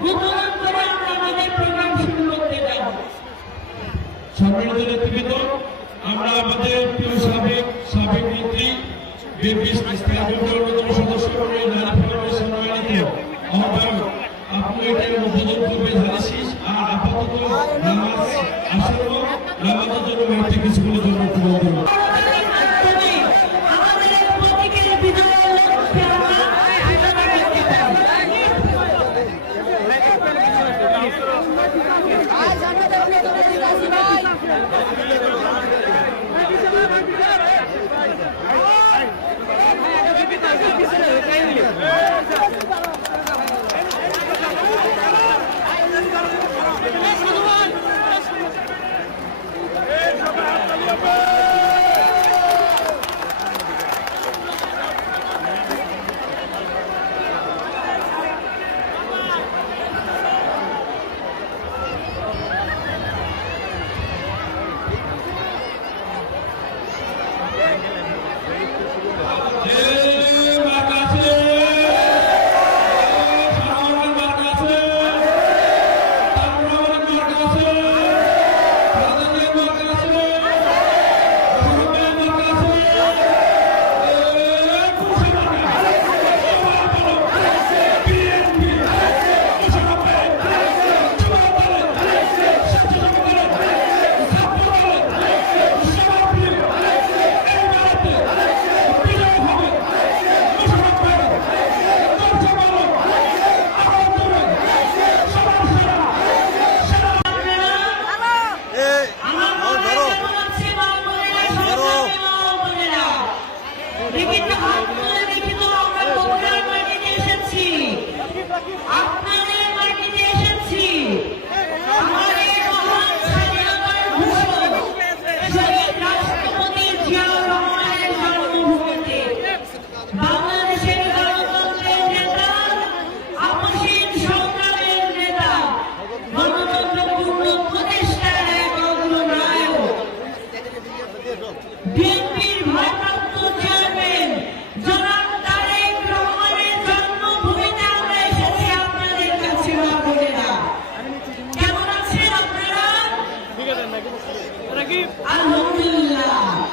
প্রথমে আমরা আমাদের প্রোগ্রাম শুরু করতে যাব সম্মানিত নেতৃবৃন্দ, আমরা আমাদের প্রিয় সাবেক সাবেক মন্ত্রী বিএনপির আপনি এটার মধ্যে যোগ Robert! aqui. নাকি? আলহামদুলিল্লাহ।